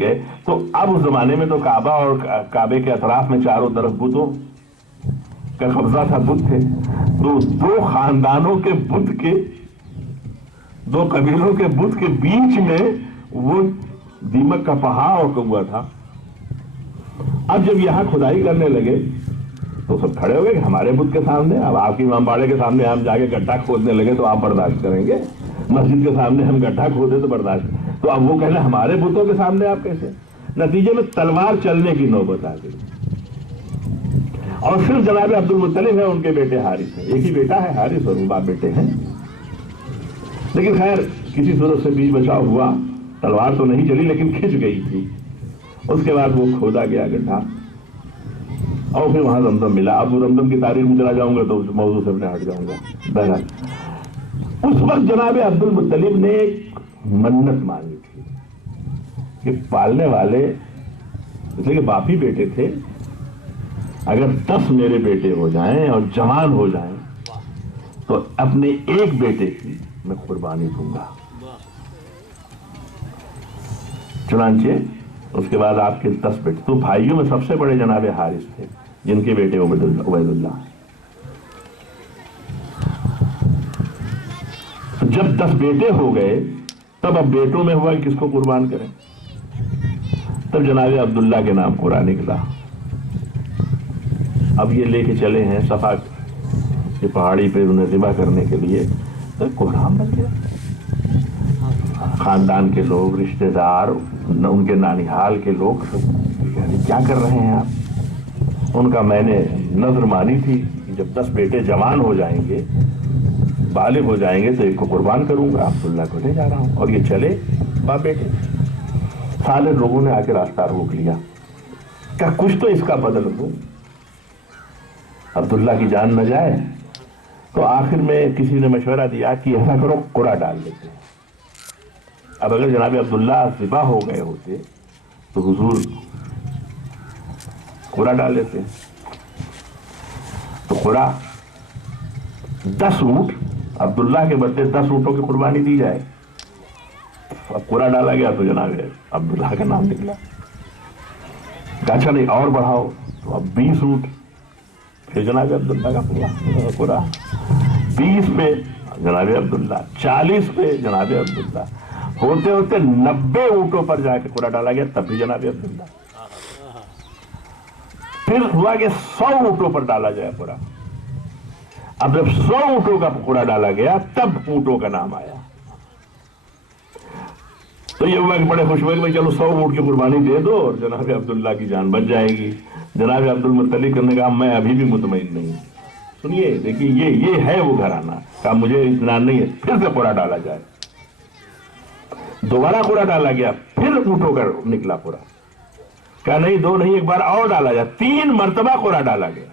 تو اب اس زمانے میں تو کعبہ اور کعبے کے اطراف میں چاروں طرف بتوں کا قبضہ تھا، بت تھے، تو دو خاندانوں کے بت کے، دو قبیلوں کے بت کے بیچ میں وہ دیمک کا پہاڑ ہوا تھا۔ اب جب یہاں کھدائی کرنے لگے تو سب کھڑے ہو گئے کہ ہمارے بت کے سامنے، اب آپ کے امام باڑے کے سامنے ہم جا کے گڈھا کھودنے لگے تو آپ برداشت کریں گے، مسجد کے سامنے ہم گڈھا کھودے تو برداشت، تو اب وہ کہنے ہمارے بتوں کے سامنے آپ کیسے؟ نتیجے میں تلوار چلنے کی نوبت آ گئی، اور صرف جناب عبد المطلب ہے، ان کے بیٹے حارث ہیں، ایک ہی بیٹا ہے حارث اور وہ باپ بیٹے ہیں، لیکن خیر کسی صورت سے بیچ بچاؤ ہوا، تلوار تو نہیں چلی لیکن کھنچ گئی تھی۔ اس کے بعد وہ کھودا گیا گڈھا اور پھر وہاں زمزم ملا۔ اب وہ زمزم کی تاریخ میں چلا جاؤں گا تو اس موضوع سے میں ہٹ جاؤں گا۔ بہرحال اس وقت جناب عبد المطلب نے ایک منت مانگی تھی کہ پالنے والے، اس لیے کہ باپ ہی بیٹے تھے، اگر 10 میرے بیٹے ہو جائیں اور جوان ہو جائیں تو اپنے ایک بیٹے کی میں قربانی دوں گا۔ چنانچہ اس کے بعد آپ کے 10 بیٹے، تو بھائیوں میں سب سے بڑے جناب حارث تھے جن کے بیٹے عبید اللہ۔ جب 10 بیٹے ہو گئے تب اب بیٹوں میں ہوا کہ کس کو قربان کریں، تب جناب عبداللہ کے نام قرآن نکلا۔ اب یہ لے کے چلے ہیں صفا کی پہاڑی پہ انہیں ذبح کرنے کے لیے، تو قرآن بن گیا۔ خاندان کے لوگ، رشتہ دار، ان کے نانیحال کے لوگ کیا کر رہے ہیں آپ؟ ان کا میں نے نظر مانی تھی کہ جب 10 بیٹے جوان ہو جائیں گے، بالغ ہو جائیں گے تو ایک کو قربان کروں گا، عبداللہ کو لے جا رہا ہوں۔ اور یہ چلے باپ بیٹے، سارے لوگوں نے آ کے راستہ روک لیا، کیا کچھ تو اس کا بدل ہو، عبداللہ کی جان نہ جائے۔ تو آخر میں کسی نے مشورہ دیا کہ ایسا کرو قرعہ ڈال دیتے ہیں۔ اب اگر جناب عبداللہ ذبح ہو گئے ہوتے تو حضور قرعہ ڈال لیتے، تو قرعہ 10 اونٹ، عبداللہ کے بدلے 10 اونٹوں کی قربانی دی جائے۔ اب قرعہ ڈالا گیا تو جناب عبداللہ کا نام نکلا، اچھا نہیں اور بڑھاؤ، تو اب 20 اونٹ، پھر جناب عبداللہ کا قرعہ 20 پہ جناب عبداللہ، 40 پہ جناب عبداللہ، ہوتے ہوتے 90 اونٹوں پر جا کے قرعہ ڈالا گیا، تب بھی جناب عبداللہ۔ پھر ہوا کہ 100 اونٹوں پر ڈالا جائے قرعہ۔ اب جب 100 اونٹوں کا قرعہ ڈالا گیا تب اونٹوں کا نام آیا۔ تو یہ ہوا کہ بڑے خوش ہوئے کہ بھائی چلو 100 اونٹ کی قربانی دے دو اور جناب عبداللہ کی جان بچ جائے گی۔ جناب عبد المطلب نے کہا میں ابھی بھی مطمئن نہیں، سنیے دیکھیے یہ ہے وہ گھرانہ، کہا مجھے اطمینان نہیں ہے، پھر سے قرعہ ڈالا جائے۔ دوبارہ قرعہ ڈالا گیا، پھر اونٹوں کا نکلا قرعہ، کہا نہیں 2 نہیں، ایک بار اور ڈالا جائے۔ 3 مرتبہ قرعہ ڈالا گیا،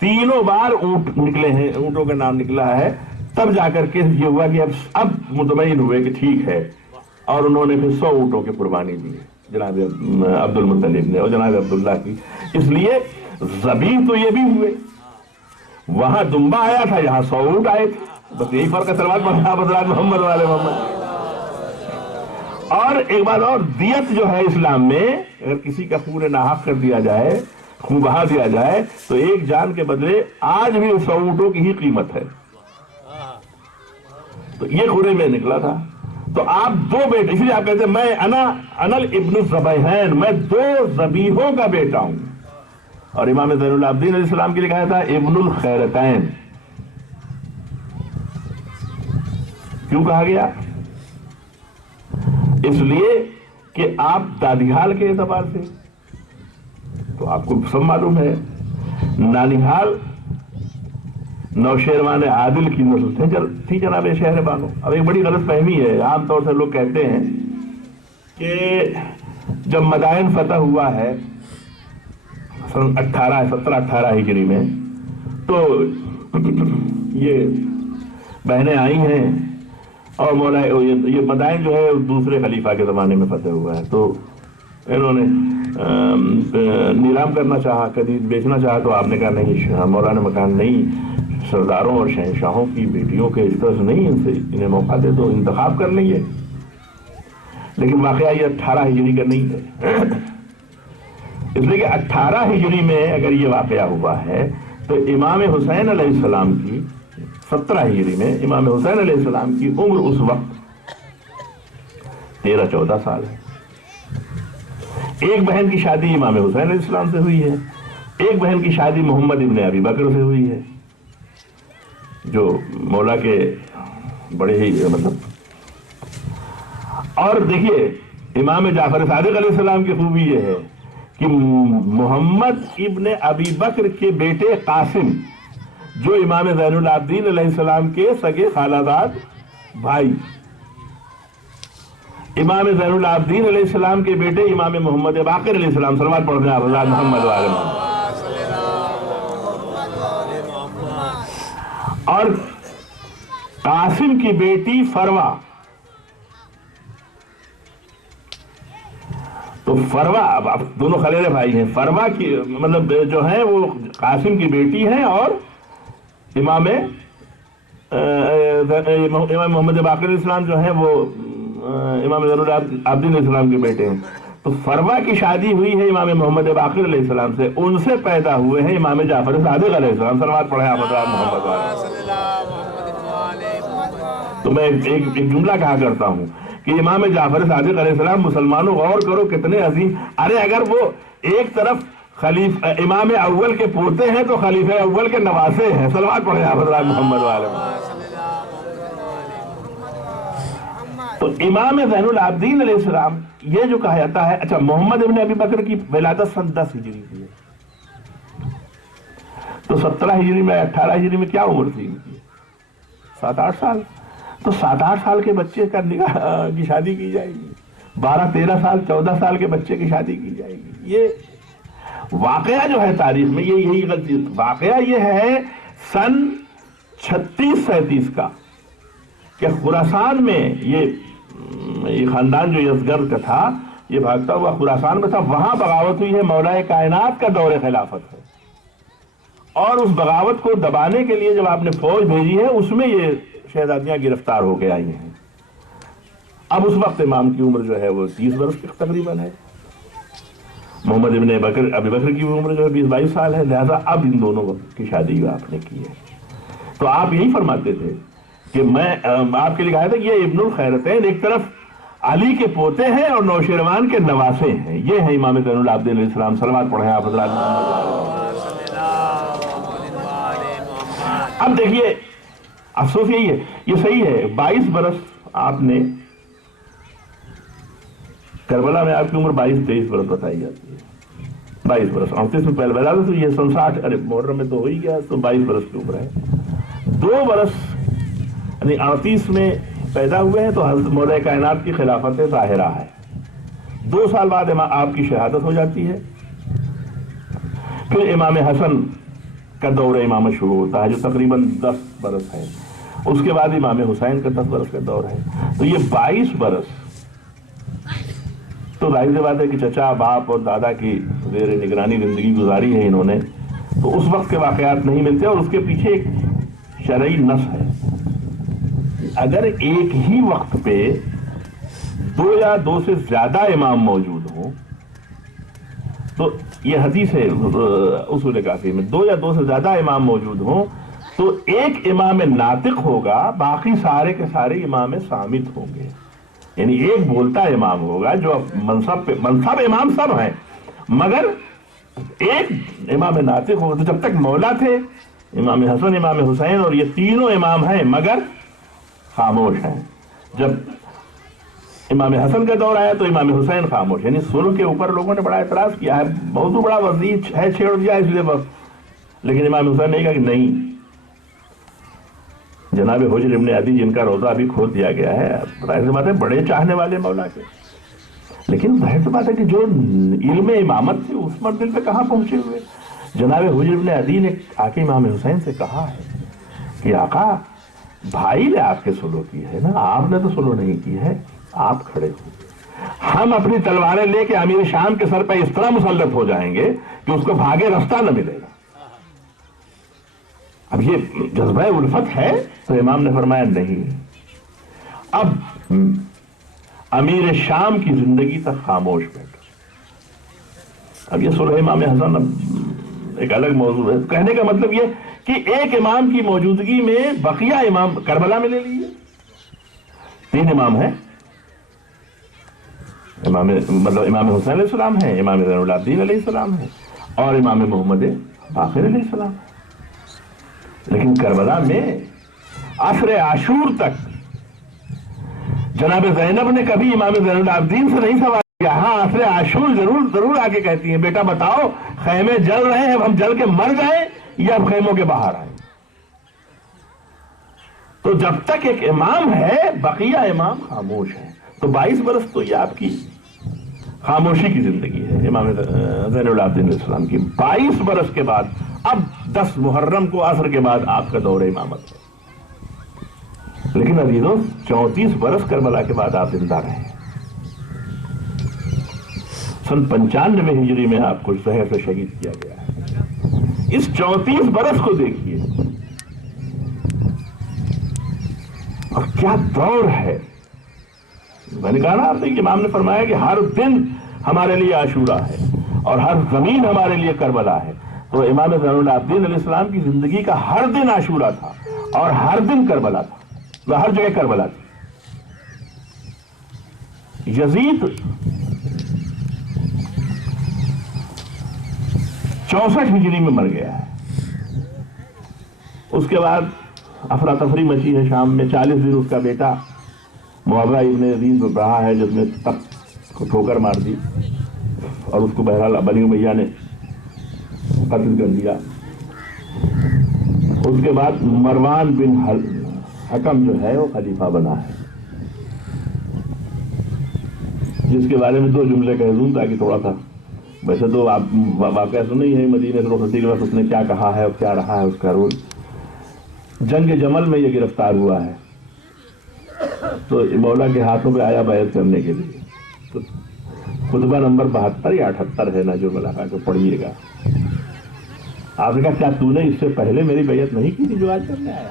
تینوں بار اونٹ نکلے ہیں، اونٹوں کا نام نکلا ہے، تب جا کر کے یہ ہوا کہ اب مطمئن ہوئے کہ ٹھیک ہے، اور انہوں نے پھر 100 اونٹوں کی قربانی دی جناب عبد المطلب نے اور جناب عبداللہ کی۔ اس لیے ذبیح تو یہ بھی ہوئے، وہاں دمبا آیا تھا، یہاں 100 اونٹ آئے تھے، بس یہی فرق ہے، صلوات محمد والے محمد۔ اور ایک بات اور، دیت جو ہے اسلام میں، اگر کسی کا خون ناحق کر دیا جائے، خون بہا دیا جائے، تو ایک جان کے بدلے آج بھی 100 اونٹوں کی ہی قیمت ہے۔ تو یہ قرعے میں نکلا تھا۔ تو آپ 2 بیٹے، اس لیے آپ کہتے ہیں میں انل ابن الذبیحین، میں 2 ذبیحوں کا بیٹا ہوں۔ اور امام زین العابدین علیہ السلام کے لیے کہا تھا ابن الخیرتین۔ کیوں کہا گیا؟ اس لیے کہ آپ دادیحال کے اعتبار سے تو آپ کو سب معلوم ہے، نانیحال نوشیروان عادل کی نسل تھی جناب شہر بانو۔ اب ایک بڑی غلط فہمی ہے، عام طور سے لوگ کہتے ہیں کہ جب مدائن فتح ہوا ہے 1718 ہجری میں، تو یہ بہنیں آئی ہیں اور مولا یہ مدائن جو ہے دوسرے خلیفہ کے زمانے میں فتح ہوا ہے، تو انہوں نے نیلام کرنا چاہا، خرید بیچنا چاہا، تو آپ نے کہا نہیں، مولانا مکان نہیں، سرداروں اور شہنشاہوں کی بیٹیوں کے اس طرح سے نہیں، انہیں موقع دے دو، انتخاب کر لیں گے۔ لیکن واقعہ یہ 18 ہجری کا نہیں ہے، اس لیے کہ 18 ہجری میں اگر یہ واقعہ ہوا ہے تو امام حسین علیہ السلام کی 17 ہجری میں امام حسین علیہ السلام کی عمر اس وقت 13-14 سال ہے۔ ایک بہن کی شادی امام حسین علیہ السلام سے ہوئی ہے، ایک بہن کی شادی محمد ابن ابی بکر سے ہوئی ہے، جو مولا کے بڑے ہی اور دیکھیے امام جعفر صادق علیہ السلام کی خوبی یہ ہے کہ محمد ابن ابی بکر کے بیٹے قاسم، جو امام زین العابدین علیہ السلام کے سگے خالہ زاد بھائی، امام زین العابدین علیہ السلام کے بیٹے امام محمد باقر علیہ السلام، صلوات پڑھنے آپ حضرات محمد وآل محمد، اور قاسم کی بیٹی فروا، تو فروا اب دونوں خلیل بھائی ہیں، فروا کی مطلب جو ہے وہ قاسم کی بیٹی ہے اور امام محمد باقر علیہ السلام جو ہے وہ امام زین العابدین علیہ السلام کے بیٹے ہیں۔ تو فروا کی شادی ہوئی ہے امام محمد باقر علیہ السلام سے، ان سے پیدا ہوئے ہیں امام جعفر صادق علیہ السلام، صلوات پڑھیں آپ حضرات محمد علیہ۔ تو میں ایک جملہ کہا کرتا ہوں کہ امام جعفر صادق علیہ السلام، مسلمانوں غور کرو کتنے عظیم، ارے اگر وہ ایک طرف امام اول کے پوتے ہیں تو خلیفہ اول کے نواسے ہیں، صلوات پڑھیں آپ حضرات محمد علیہ۔ تو امام زین العابدین علیہ السلام یہ جو کہا جاتا ہے، اچھا محمد ابن ابی بکر کی ولادت سن 10 ہجری کی ہے، تو 17 ہجری میں 18 ہجری میں کیا عمر تھی ان کی؟ 7-8 سال۔ تو 7-8 سال کے بچے کا نکاح کی شادی کی جائے گی، 12-13 سال 14 سال کے بچے کی شادی کی جائے گی۔ یہ واقعہ جو ہے تاریخ میں یہی غلطی، واقعہ یہ ہے سن 36-37 کا کہ خراسان میں یہ خاندان جو یزگرد کا تھا یہ بھاگتا ہوا خراسان میں تھا، وہاں بغاوت ہوئی ہے، مولا کائنات کا دور خلافت ہے، اور اس بغاوت کو دبانے کے لیے جب آپ نے فوج بھیجی ہے اس میں یہ شہزادیاں گرفتار ہو کے آئی ہیں۔ اب اس وقت امام کی عمر جو ہے وہ 30 برس کی تقریباً ہے، محمد ابن ابی بکر کی عمر جو ہے 20-22 سال ہے، لہذا اب ان دونوں کی شادی آپ نے کی ہے۔ تو آپ یہی فرماتے تھے کہ میں آپ کے لیے کہا تھا کہ یہ ابن الخیرتین ایک طرف علی کے پوتے ہیں اور نوشیروان کے نواسے ہیں، یہ ہیں امام زین العابدین علیہ السلام، صلوات پڑھیں آپ حضرات محمد۔ اب دیکھیے افسوس یہی ہے، یہ صحیح ہے 22 برس آپ نے کربلا میں آپ کی عمر 22-23 برس بتائی جاتی ہے، 22 برس 38 میں پہلے ولادت ہوئی ہے، سن 60 ارے محرم میں تو ہو ہی گیا، تو 22 برس کی عمر ہے، 2 برس یعنی 38 میں پیدا ہوئے ہیں تو حضرت مولا کائنات کی خلافت ظاہرہ ہے، 2 سال بعد آپ کی شہادت ہو جاتی ہے، پھر امام حسن کا دور امامت شروع ہوتا ہے جو تقریباً 10 برس ہے، اس کے بعد امام حسین کا 10 برس کا دور ہے، تو یہ 22 برس تو ظاہر سی بات ہے کہ چچا باپ اور دادا کی زیر نگرانی زندگی گزاری ہے انہوں نے، تو اس وقت کے واقعات نہیں ملتے، اور اس کے پیچھے ایک شرعی نص ہے، اگر ایک ہی وقت پہ 2 یا 2 سے زیادہ امام موجود ہوں، تو یہ حدیث ہے اصول کافی میں، 2 یا 2 سے زیادہ امام موجود ہوں تو ایک امام ناطق ہوگا، باقی سارے کے سارے امام صامت ہوں گے، یعنی ایک بولتا امام ہوگا جو منصب امام سب ہیں مگر ایک امام ناطق ہوگا۔ تو جب تک مولا تھے امام حسن امام حسین اور یہ تینوں امام ہیں مگر خاموش ہیں، جب امام حسن کا دور آیا تو امام حسین خاموش، یعنی سلح کے اوپر لوگوں نے بڑا اعتراض کیا ہے، موضوع بڑا وسیع ہے، چھیڑ دیا اس لیے بس، لیکن امام حسین نے کہا کہ نہیں، جناب حجر ابن عدی جن کا روزہ ابھی کھول دیا گیا ہے، ظاہر سی بات ہے بڑے چاہنے والے مولا کے، لیکن ظاہر سی بات ہے کہ جو علم امامت تھی اس منزل پہ کہاں پہنچے ہوئے۔ جناب حجر ابن عدی نے آ کے امام حسین سے کہا ہے کہ آقا بھائی نے آپ کے سلو کی ہے نا، آپ نے تو سلو نہیں کی ہے، آپ کھڑے ہو، ہم اپنی تلواریں لے کے امیر شام کے سر پہ اس طرح مسلط ہو جائیں گے کہ اس کو بھاگے رستہ نہ ملے گا۔ اب یہ جذبہ الفت ہے، تو امام نے فرمایا نہیں، امیر شام کی زندگی تک خاموش بیٹھا۔ اب یہ صلح امام حسن ایک الگ موضوع ہے۔ کہنے کا مطلب یہ کہ ایک امام کی موجودگی میں بقیہ امام کربلا میں لے لیے، 3 امام ہیں، امام حسین علیہ السلام ہے، امام زین العابدین علیہ السلام ہے، اور امام محمد باقر علیہ السلام۔ لیکن کربلا میں عصر عاشور تک جناب زینب نے کبھی امام زین العابدین سے نہیں سوال کیا۔ ہاں عصر عاشور ضرور آ کے کہتی ہیں بیٹا بتاؤ خیمے جل رہے ہیں، اب ہم جل کے مر جائیں یا اب خیموں کے باہر آئیں؟ تو جب تک ایک امام ہے بقیہ امام خاموش ہیں۔ تو 22 برس تو یہ آپ کی خاموشی کی زندگی ہے امام زین العابدین علیہ السلام کی۔ 22 برس کے بعد اب 10 محرم کو عصر کے بعد آپ کا دور امامت ہے۔ لیکن عزیزوں 34 برس کربلا کے بعد آپ زندہ رہے۔ سن 95 ہجری میں آپ کو زہر سے شہید کیا گیا ہے۔ اس 34 برس کو دیکھیے اور کیا دور ہے۔ میں نے کہا نا آپ سے کہ امام نے فرمایا کہ ہر دن ہمارے لیے عاشورہ ہے اور ہر زمین ہمارے لیے کربلا ہے۔ تو امام زین العابدین علیہ السلام کی زندگی کا ہر دن عاشورہ تھا اور ہر دن کربلا تھا، ہر جگہ کربلا تھی۔ یزید 64 ہجری میں مر گیا ہے۔ اس کے بعد افراتفری مچی ہے شام میں۔ 40 دن اس کا بیٹا معاویہ ابن یزید رہا ہے جس نے تخت کو ٹھوکر مار دی اور اس کو بہرحال بنی امیہ نے قتل کر دیا۔ اس کے بعد مروان بن حکم جو ہے وہ خلیفہ بنا ہے، جس کے بارے میں 2 جملے کہہ دوں تاکہ تھوڑا سا، ویسے تو آپ واقعہ سنے ہی ہے مدینے سے رخصتی کے وقت اس نے کیا کہا ہے اور کیا رہا ہے اس کا رول۔ جنگ جمل میں یہ گرفتار ہوا ہے تو مولا کے ہاتھوں پہ آیا بیعت کرنے کے لیے۔ تو خطبہ نمبر 72 یا 78 ہے نا جو ملاقہ کو پڑھیے گا۔ آپ نے کہا کیا تو نے اس سے پہلے میری بیعت نہیں کی تھی جو آج کرنے آیا؟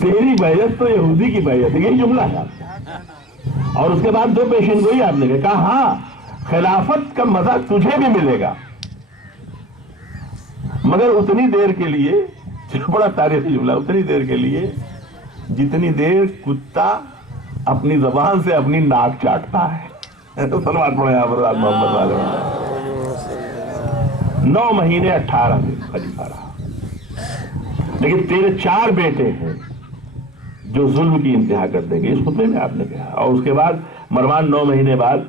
تیری بیعت تو یہودی کی بیعت ہے، یہی جملہ ہے آپ کا۔ اور اس کے بعد 2 پیشن گوئی آپ نے کہا ہاں خلافت کا مزہ تجھے بھی ملے گا مگر اتنی دیر کے لیے، بڑا تاریخی جملہ، اتنی دیر کے لیے جتنی دیر کتا اپنی زبان سے اپنی ناک چاٹتا ہے۔ صلوات پڑھیں آپ محمد والے۔ 9 مہینے 18 دن خلیفہ رہا، لیکن تیرے 4 بیٹے ہیں جو ظلم کی انتہا کر دیں گے، اس خطبے میں آپ نے کہا۔ اور اس کے بعد مروان 9 مہینے بعد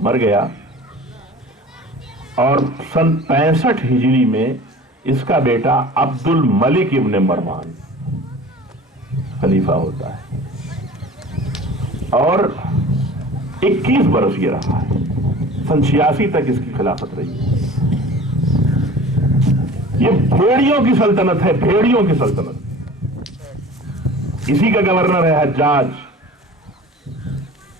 مر گیا اور سن 65 ہجری میں اس کا بیٹا عبد الملک ابن مروان خلیفہ ہوتا ہے اور 21 برس یہ رہا ہے۔ سن 86 تک اس کی خلافت رہی ہے۔ یہ بھیڑیوں کی سلطنت ہے، بھیڑیوں کی سلطنت۔ اسی کا گورنر ہے حجاج۔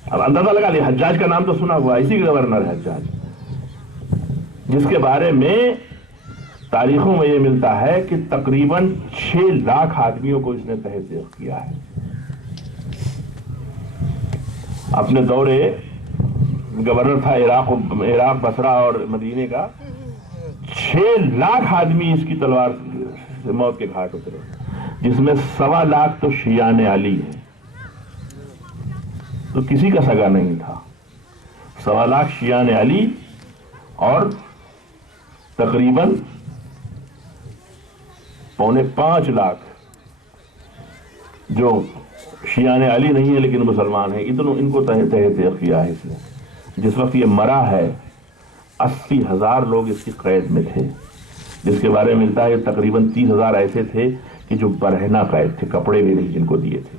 اب اندازہ لگا لیا، حجاج کا نام تو سنا ہوا، اسی کا گورنر ہے حجاج، جس کے بارے میں تاریخوں میں یہ ملتا ہے کہ تقریباً 6 لاکھ آدمیوں کو اس نے تحت دیکھ کیا ہے۔ اپنے دورے گورنر تھا عراق بصرہ اور مدینے کا، 6 لاکھ آدمی اس کی تلوار سے موت کے گھاٹ اترے، جس میں 1.25 لاکھ تو شیعان علی ہے، تو کسی کا سگا نہیں تھا۔ 1.25 لاکھ شیعان علی اور تقریباً 4.25 لاکھ جو شیعان علی نہیں ہے لیکن مسلمان ہیں، ان کو تحت کیا ہے اس نے۔ جس وقت یہ مرا ہے 80,000 لوگ اس کی قید میں تھے، جس کے بارے میں ملتا ہے تقریباً 30,000 ایسے تھے کہ جو برہنہ قید تھے، کپڑے بھی نہیں جن کو دیے تھے۔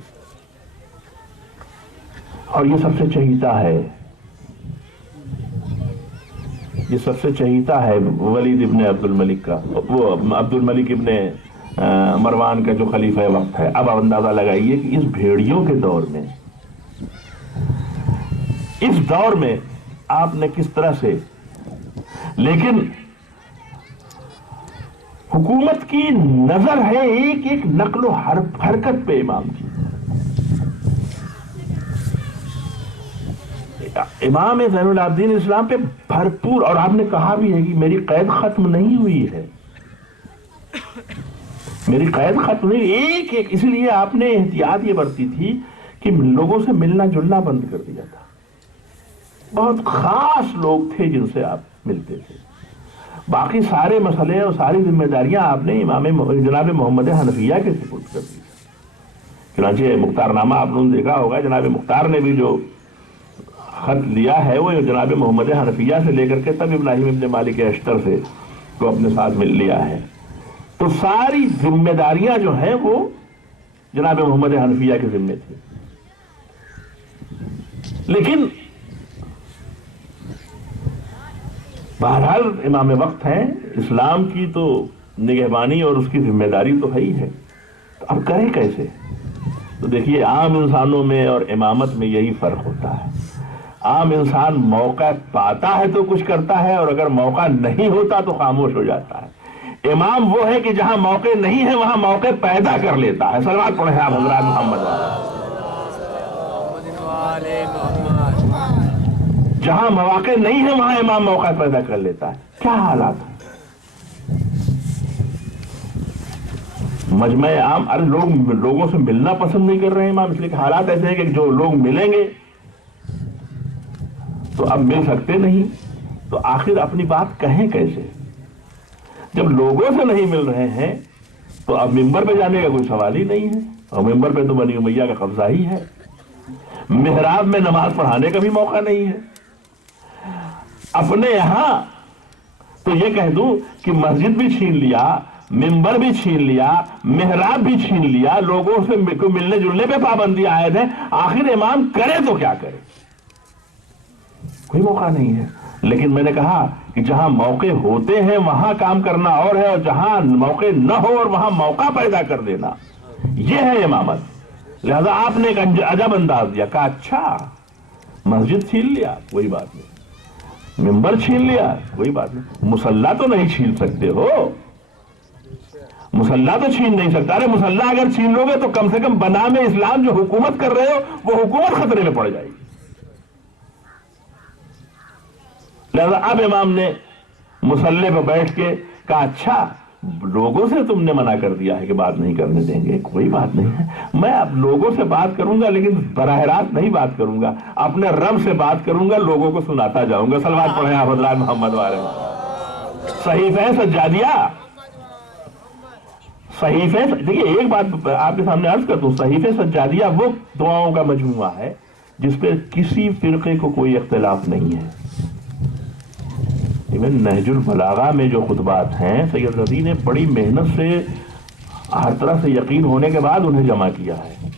اور یہ سب سے چہیتا ہے، یہ سب سے چہیتا ہے ولید ابن عبد الملک کا، وہ عبد الملک ابن مروان کا جو خلیفہ وقت ہے۔ اب اندازہ لگائیے کہ اس بھیڑیوں کے دور میں، اس دور میں آپ نے کس طرح سے، لیکن حکومت کی نظر ہے ایک نقل و حرکت پہ امام کی۔ امام زین العابدین اسلام پہ بھرپور، اور آپ نے کہا بھی ہے کہ میری قید ختم نہیں ہوئی ہے، میری قید ختم نہیں، ایک ایک، اس لیے آپ نے احتیاط یہ برتی تھی کہ لوگوں سے ملنا جلنا بند کر دیا تھا، بہت خاص لوگ تھے جن سے آپ ملتے تھے، باقی سارے مسئلے اور ساری ذمہ داریاں آپ نے امام جناب محمد حنفیہ کے سپرد کر دی۔ چنانچہ مختار نامہ آپ نے دیکھا ہوگا، جناب مختار نے بھی جو خط لیا ہے وہ جناب محمد حنفیہ سے لے کر کے تب ابراہیم ابن مالک اشتر سے کو اپنے ساتھ مل لیا ہے، تو ساری ذمہ داریاں جو ہیں وہ جناب محمد حنفیہ کے ذمہ تھی۔ لیکن بہرحال امام وقت ہیں، اسلام کی تو نگہبانی اور اس کی ذمہ داری تو ہے ہی ہے، تو اب کریں کیسے؟ تو دیکھیے عام انسانوں میں اور امامت میں یہی فرق ہوتا ہے، عام انسان موقع پاتا ہے تو کچھ کرتا ہے، اور اگر موقع نہیں ہوتا تو خاموش ہو جاتا ہے۔ امام وہ ہے کہ جہاں موقع نہیں ہے وہاں موقع پیدا کر لیتا ہے۔ صلوات پڑھیں آپ حضرات محمد جہاں مواقع نہیں ہے وہاں امام موقع پیدا کر لیتا ہے۔ کیا حالات ہے مجمع عام؟ ارے لوگوں سے ملنا پسند نہیں کر رہے ہیں امام، اس لیے کہ حالات ایسے ہیں کہ جو لوگ ملیں گے تو اب مل سکتے نہیں، تو آخر اپنی بات کہیں کیسے؟ جب لوگوں سے نہیں مل رہے ہیں تو اب ممبر پہ جانے کا کوئی سوال ہی نہیں ہے، اور ممبر پہ تو بنی امیہ کا قبضہ ہی ہے، محراب میں نماز پڑھانے کا بھی موقع نہیں ہے۔ اپنے یہاں تو یہ کہہ دوں کہ مسجد بھی چھین لیا، ممبر بھی چھین لیا، محراب بھی چھین لیا، لوگوں سے ملنے جلنے پہ پابندی عائد ہے، آخر امام کرے تو کیا کرے؟ کوئی موقع نہیں ہے۔ لیکن میں نے کہا کہ جہاں موقع ہوتے ہیں وہاں کام کرنا اور ہے، اور جہاں موقع نہ ہو اور وہاں موقع پیدا کر دینا، یہ ہے امامت۔ لہذا آپ نے ایک عجب انداز دیا، کہا اچھا مسجد چھین لیا کوئی بات نہیں، ممبر چھین لیا کوئی بات نہیں، مصلی تو نہیں چھین سکتے ہو، مصلی تو چھین نہیں سکتا۔ ارے مصلی اگر چھین لو گے تو کم سے کم بنام اسلام جو حکومت کر رہے ہو وہ حکومت خطرے میں پڑ جائے گی۔ لہذا اب امام نے مصلی پہ بیٹھ کے کہا اچھا لوگوں سے تم نے منع کر دیا ہے کہ بات نہیں کرنے دیں گے، کوئی بات نہیں ہے، میں اب لوگوں سے بات کروں گا لیکن براہ راست نہیں بات کروں گا، اپنے رب سے بات کروں گا، لوگوں کو سناتا جاؤں گا۔ صلوات پڑھیں آپ حضرات محمد والے۔ صحیفہ سجادیہ، صحیفہ، دیکھیے ایک بات آپ کے سامنے عرض کرتا ہوں، صحیفہ سجادیہ وہ دعاؤں کا مجموعہ ہے جس پہ کسی فرقے کو کوئی اختلاف نہیں ہے۔ نہج البلاغہ میں جو خطبات ہیں سید رضی نے بڑی محنت سے ہر طرح سے یقین ہونے کے بعد انہیں جمع کیا ہے،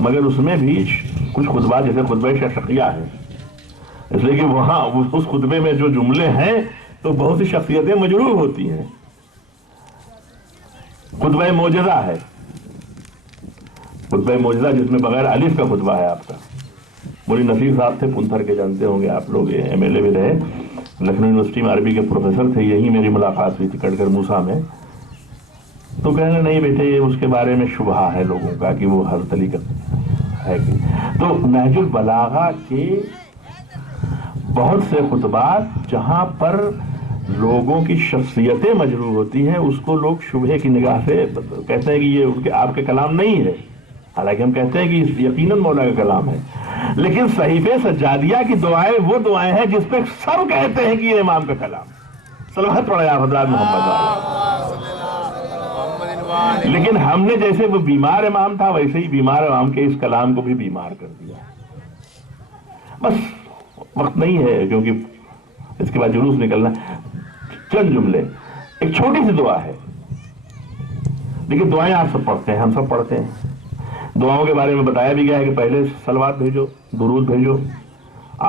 مگر اس میں بھی کچھ خطبات جیسے خطبہ شقیہ ہے، اس لیے کہ وہاں اس خطبے میں جو جملے ہیں تو بہت سی شخصیتیں مجروح ہوتی ہیں۔ خطبہ معجزہ ہے، خطبہ معجزہ جس میں بغیر الف کا خطبہ ہے آپ کا، مولی نصیر صاحب تھے پنتھر کے، جانتے ہوں گے آپ لوگ، ایم ایل اے بھی رہے، لکھنؤ یونیورسٹی میں عربی کے پروفیسر تھے، یہی میری ملاقات ہوئی تھی کٹگر موسیٰ میں، تو کہنے نہیں بیٹے اس کے بارے میں شبہ ہے لوگوں کا کہ وہ حضرت علی کا ہے کہ، تو نہج البلاغہ کے بہت سے خطبات جہاں پر لوگوں کی شخصیتیں مجروح ہوتی ہیں اس کو لوگ شبہ کی نگاہ سے کہتے ہیں کہ یہ آپ کے کلام نہیں ہے، حالانکہ ہم کہتے ہیں کہ یقیناً مولا کا کلام ہے۔ لیکن صحیفہ سجادیہ کی دعائیں وہ دعائیں ہیں جس پہ سب کہتے ہیں کہ یہ امام کا کلام۔ صلوات پڑھیں آپ حضرات محمد والے۔ لیکن ہم نے جیسے وہ بیمار امام تھا ویسے ہی بیمار امام کے اس کلام کو بھی بیمار کر دیا۔ بس وقت نہیں ہے کیونکہ اس کے بعد جلوس نکلنا، چند جملے، ایک چھوٹی سی دعا ہے، لیکن دعائیں آپ سب پڑھتے ہیں، ہم سب پڑھتے ہیں۔ دعاؤں کے بارے میں بتایا بھی گیا ہے کہ پہلے صلوات بھیجو، درود بھیجو،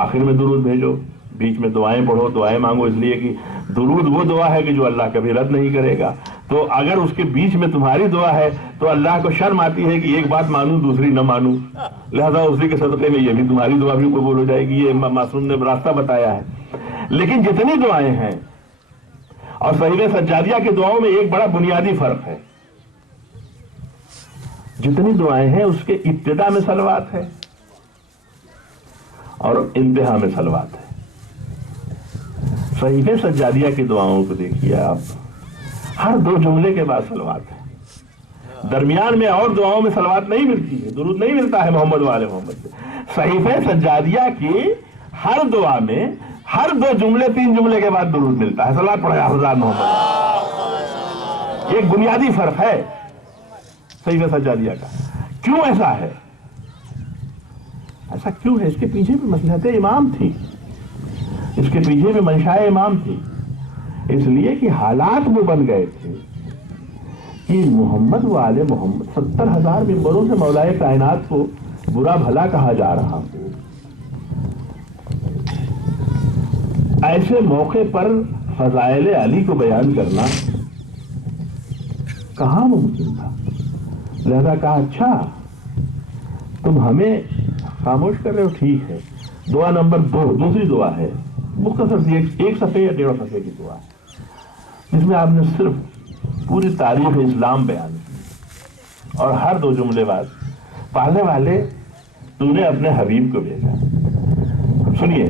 آخر میں درود بھیجو، بیچ میں دعائیں پڑھو، دعائیں مانگو، اس لیے کہ درود وہ دعا ہے کہ جو اللہ کبھی رد نہیں کرے گا، تو اگر اس کے بیچ میں تمہاری دعا ہے تو اللہ کو شرم آتی ہے کہ ایک بات مانوں دوسری نہ مانوں، لہذا اسی کے صدقے میں یہ بھی تمہاری دعا بھی قبول ہو جائے گی، یہ معصوم نے راستہ بتایا ہے۔ لیکن جتنی دعائیں ہیں اور صحیفہ سجادیہ کی دعاؤں میں ایک بڑا بنیادی فرق ہے، جتنی دعائیں ہیں اس کے ابتدا میں صلوات ہے اور انتہا میں صلوات ہے۔ صحیفے سجادیہ کی دعاؤں کو دیکھیے آپ، ہر 2 جملے کے بعد صلوات ہے، درمیان میں اور دعاؤں میں صلوات نہیں ملتی ہے، درود نہیں ملتا ہے محمد و آل محمد سے۔ صحیفے سجادیہ کی ہر دعا میں ہر 2 جملے 3 جملے کے بعد درود ملتا ہے، صلوات پڑھیں حضرات محمد۔ ایک بنیادی فرق ہے صحیفہ سجادیہ کا۔ کیوں ایسا ہے؟ ایسا کیوں ہے؟ اس کے پیچھے بھی مصلحت امام تھی، اس کے پیچھے بھی منشاء امام تھی، اس لیے کہ حالات وہ بن گئے تھے کہ محمد و آل محمد 70,000 ممبروں سے مولائے کائنات کو برا بھلا کہا جا رہا ہو، ایسے موقع پر فضائل علی کو بیان کرنا کہاں ممکن تھا؟ لہذا کہا اچھا تم ہمیں خاموش کر رہے ہو، ٹھیک ہے۔ دعا نمبر 2 دوسری دعا ہے، مختصر سی ایک صفحے یا 1.5 صفحے کی دعا ہے، جس میں آپ نے صرف پوری تاریخ اسلام بیان کی، اور ہر 2 جملے بعد پڑھنے والے تو نے اپنے حبیب کو بھیجا۔ سنیے،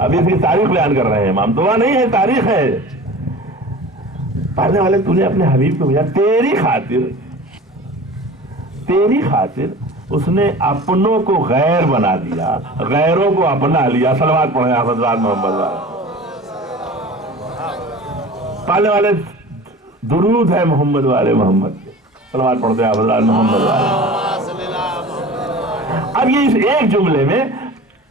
ابھی اس کی تاریخ بیان کر رہے ہیں امام، دعا نہیں ہے تاریخ ہے۔ پڑھنے والے تو نے اپنے حبیب کو بھیجا، تیری خاطر اس نے اپنوں کو غیر بنا دیا، غیروں کو اپنا لیا۔ صلوات پڑھیں حضرات محمد والے۔ پڑھنے والے درود ہے محمد والے محمد، صلوات پڑھتے ہیں حضرات محمد والے۔ اب یہ اس ایک جملے میں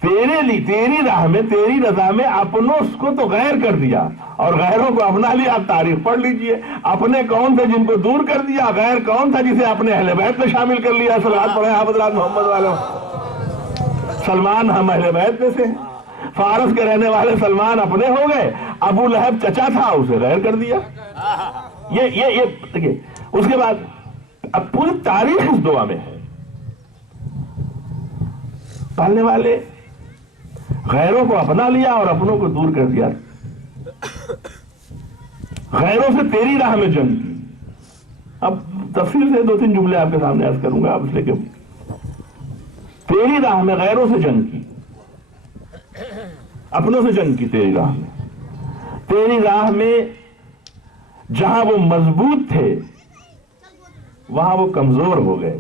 تیری راہ میں، تیری رضا میں اپنوں کو تو غیر کر دیا اور غیروں کو اپنا لیا۔ آپ تاریخ پڑھ لیجئے، اپنے کون تھے جن کو دور کر دیا، غیر کون تھا جسے اپنے اہل بیت میں شامل کر لیا۔ صلوات پڑھیں حضرات محمد والے۔ سلمان ہم اہل بیت میں سے، فارس کے رہنے والے سلمان اپنے ہو گئے، ابو لہب چچا تھا اسے غیر کر دیا۔ یہ دیکھیے، اس کے بعد اب پوری تاریخ اس دعا میں ہے۔ پڑھنے والے غیروں کو اپنا لیا اور اپنوں کو دور کر دیا، غیروں سے تیری راہ میں جنگ کی۔ اب تفصیل سے 2-3 جملے آپ کے سامنے عرض کروں گا، آپ اس لیے کہ تیری راہ میں غیروں سے جنگ کی، اپنوں سے جنگ کی تیری راہ میں۔ تیری راہ میں جہاں وہ مضبوط تھے وہاں وہ کمزور ہو گئے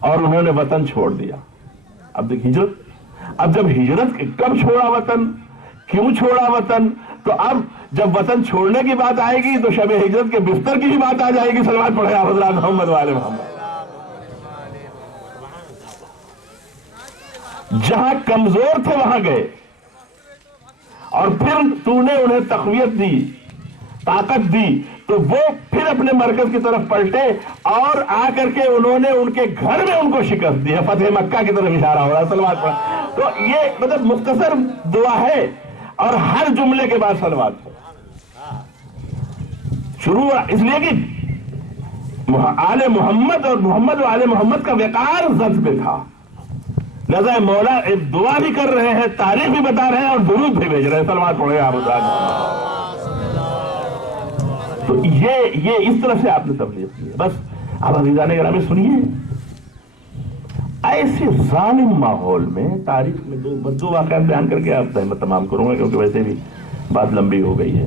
اور انہوں نے وطن چھوڑ دیا۔ اب دیکھ ہجرت، اب جب ہجرت کب چھوڑا وطن، کیوں چھوڑا وطن، تو اب جب وطن چھوڑنے کی بات آئے گی تو شب ہجرت کے بستر کی بھی بات آ جائے گی۔ صلوات پڑھیں حضرات محمد والے محمد۔ جہاں کمزور تھے وہاں گئے اور پھر تو نے انہیں تقویت دی، طاقت دی، تو وہ پھر اپنے مرکز کی طرف پلٹے اور آ کر کے انہوں نے ان کے گھر میں ان کو شکست دی ہے۔ فتح مکہ کی طرف اشارہ ہو رہا ہے۔ صلوات پڑھیں۔ تو یہ مطلب مختصر دعا ہے اور ہر جملے کے بعد صلوات ہے۔ شروع اس لیے کہ آل محمد اور محمد و آل محمد کا وقار زد پہ تھا، لہذا مولا دعا بھی کر رہے ہیں، تاریخ بھی بتا رہے ہیں اور درود بھی بھیج رہے ہیں۔ صلوات پڑھیں آپ حضرات۔ تو یہ اس طرح سے آپ نے تبلیغ کی ہے۔ بس اب عزیزان گرامی سنیے، ایسے ظالم ماحول میں تاریخ میں 2 واقعات بیان کر کے آپ تحمت تمام کروں گا، کیونکہ ویسے بھی بات لمبی ہو گئی ہے۔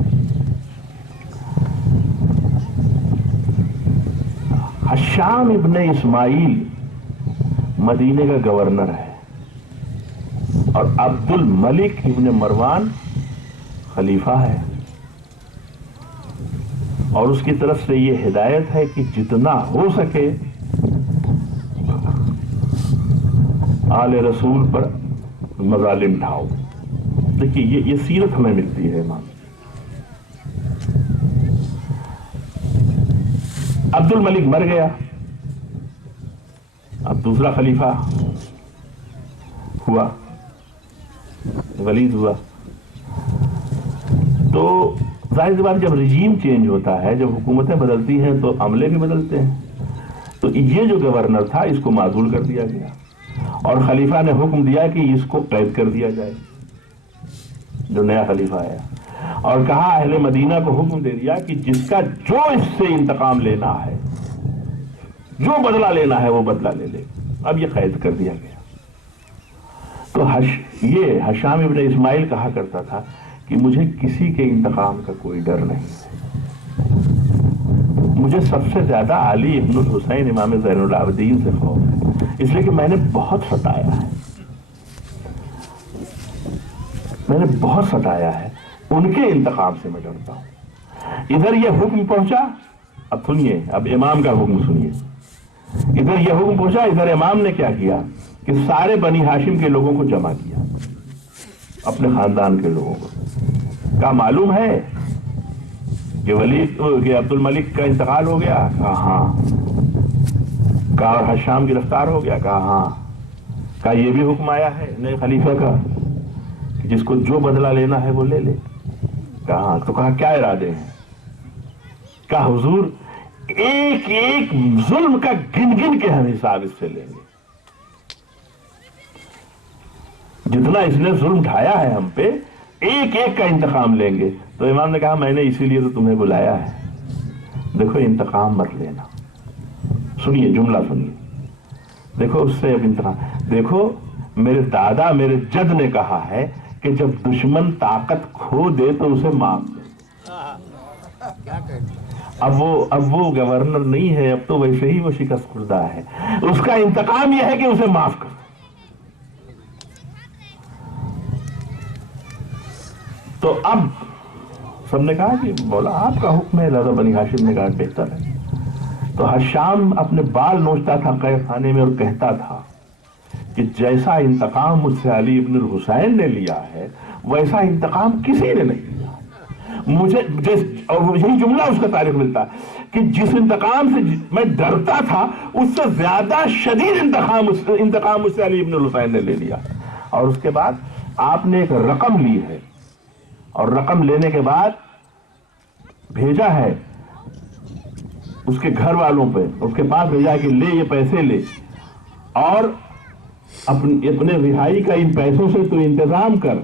حشام ابن اسماعیل مدینے کا گورنر ہے اور عبد الملک ابن مروان خلیفہ ہے، اور اس کی طرف سے یہ ہدایت ہے کہ جتنا ہو سکے آل رسول پر مظالم ڈھاؤ۔ دیکھیے یہ سیرت ہمیں ملتی ہے امام۔ عبد الملک مر گیا، اب دوسرا خلیفہ ہوا، ولید ہوا۔ تو ظاہر سی بات، جب رجیم چینج ہوتا ہے، جب حکومتیں بدلتی ہیں تو عملے بھی بدلتے ہیں۔ تو یہ جو گورنر تھا اس کو معزول کر دیا گیا اور خلیفہ نے حکم دیا کہ اس کو قید کر دیا جائے، جو نیا خلیفہ آیا، اور کہا اہل مدینہ کو حکم دے دیا کہ جس کا جو اس سے انتقام لینا ہے، جو بدلہ لینا ہے وہ بدلہ لے لے۔ اب یہ قید کر دیا گیا۔ تو یہ ہشام ابن اسماعیل کہا کرتا تھا کہ مجھے کسی کے انتقام کا کوئی ڈر نہیں ہے، مجھے سب سے زیادہ علی ابن الحسین امام زین العابدین سے خوف ہے، اس لیے کہ میں نے بہت ستایا ہے، میں نے بہت ستایا ہے، ان کے انتقام سے میں ڈرتا ہوں۔ ادھر یہ حکم پہنچا، اب سنیے، اب امام کا حکم سنیے، ادھر یہ حکم پہنچا، ادھر امام نے کیا کیا کہ سارے بنی ہاشم کے لوگوں کو جمع کیا، اپنے خاندان کے لوگوں کو، کہا معلوم ہے کہ کہ عبد الملک کا انتقال ہو گیا؟ کہا ہاں۔ کہا اور ہشام گرفتار ہو گیا؟ کہا ہاں۔ کہا یہ بھی حکم آیا ہے نئے خلیفہ کا کہ جس کو جو بدلہ لینا ہے وہ لے لے؟ کہا ہاں۔ تو کہا کیا ارادے ہیں؟ کہا حضور ایک ایک ظلم کا گن گن کے ہم حساب اس سے لیں گے، جتنا اس نے ظلم ڈھایا ہے ہم پہ ایک ایک کا انتقام لیں گے۔ تو امام نے کہا میں نے اسی لیے تو تمہیں بلایا ہے، دیکھو انتقام مت لینا، سنیے جملہ سنیے، دیکھو اس سے اب انتقام، دیکھو میرے دادا میرے جد نے کہا ہے کہ جب دشمن طاقت کھو دے تو اسے معاف دے۔ اب وہ گورنر نہیں ہے، اب تو ویسے ہی وہ شکست خوردہ ہے، اس کا انتقام یہ ہے کہ اسے معاف کر۔ تو اب سب نے کہا کہ مولا آپ کا حکم ہے، لہذا بنی ہاشم نے کہا بہتر ہے۔ تو ہشام اپنے بال نوچتا تھا قید خانے میں اور کہتا تھا کہ جیسا انتقام مجھ سے علی ابن الحسین نے لیا ہے ویسا انتقام کسی نے نہیں لیا مجھے، اور یہی جملہ اس کا تاریخ ملتا ہے کہ جس انتقام سے میں ڈرتا تھا اس سے زیادہ شدید انتقام مجھ سے علی ابن الحسین نے لے لیا۔ اور اس کے بعد آپ نے ایک رقم لی ہے، اور رقم لینے کے بعد بھیجا ہے اس کے گھر والوں پہ، اس کے پاس بھیجا ہے کہ لے یہ پیسے لے، اور اپنے رہائی کا ان پیسوں سے تو انتظام کر،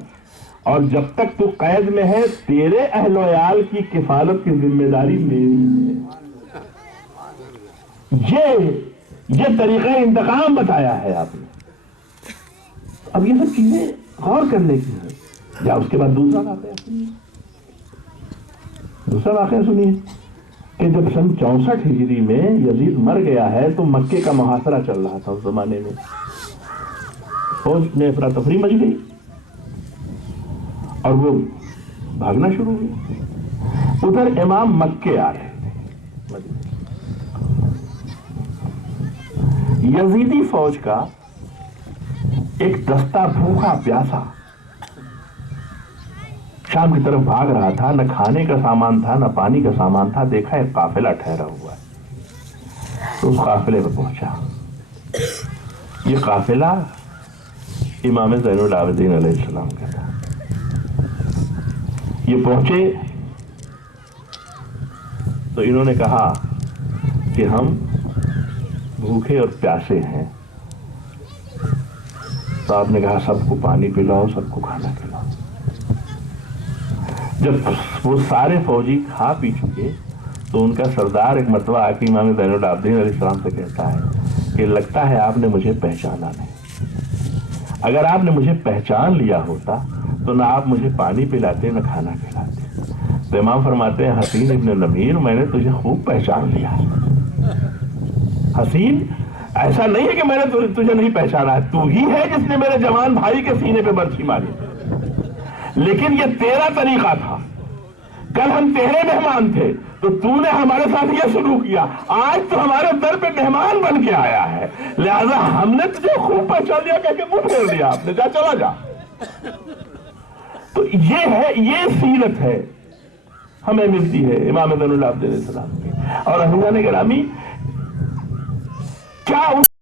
اور جب تک تو قید میں ہے تیرے اہل و عیال کی کفالت کی ذمہ داری میری ہے۔ یہ طریقہ انتقام بتایا ہے آپ نے۔ اب یہ سب چیزیں غور کرنے کی ہے۔ یا اس کے بعد دوسرا واقعہ سنیے کہ جب سن 64 ہجری میں یزید مر گیا ہے تو مکے کا محاصرہ چل رہا تھا، اس زمانے میں فوج میں افراتفری مچ گئی اور وہ بھاگنا شروع ہوئی۔ ادھر امام مکے آ رہے تھے، یزیدی فوج کا ایک دستہ بھوکا پیاسا شام کی طرف بھاگ رہا تھا، نہ کھانے کا سامان تھا نہ پانی کا سامان تھا، دیکھا ایک قافلہ ٹھہرا ہوا ہے تو اس قافلے پہ پہنچا۔ یہ قافلہ امام زین العابدین علیہ السلام کا تھا۔ یہ پہنچے تو انہوں نے کہا کہ ہم بھوکے اور پیاسے ہیں، تو آپ نے کہا سب کو پانی پلاؤ، سب کو کھانا کھلاؤ۔ جب وہ سارے فوجی کھا پی چکے تو ان کا سردار ایک مرتبہ آ کے امام زین العابدین علیہ السلام سے کہتا ہے کہ لگتا ہے آپ نے مجھے پہچانا نہیں، اگر آپ نے مجھے پہچان لیا ہوتا تو نہ آپ مجھے پانی پلاتے نہ کھانا کھلاتے۔ تو امام فرماتے ہیں حسین ابن نمیر میں نے تجھے خوب پہچان لیا۔ حسین ایسا نہیں ہے کہ میں نے تجھے نہیں پہچانا ہے، تو ہی ہے جس نے میرے جوان بھائی کے سینے پہ برچھی ماری، لیکن یہ تیرا طریقہ تھا، کل ہم تیرے مہمان تھے تو نے ہمارے ساتھ یہ سلوک کیا، آج تو ہمارے در پہ مہمان بن کے آیا ہے، لہذا ہم نے تجھے خوب پہچان لیا، کہہ کے منہ پھیر دیا آپ نے، جا چلا جا۔ تو یہ ہے، یہ سیرت ہے ہمیں ملتی ہے امام زین العابدین علیہ السلام کی۔ اور عزیزان گرامی، کیا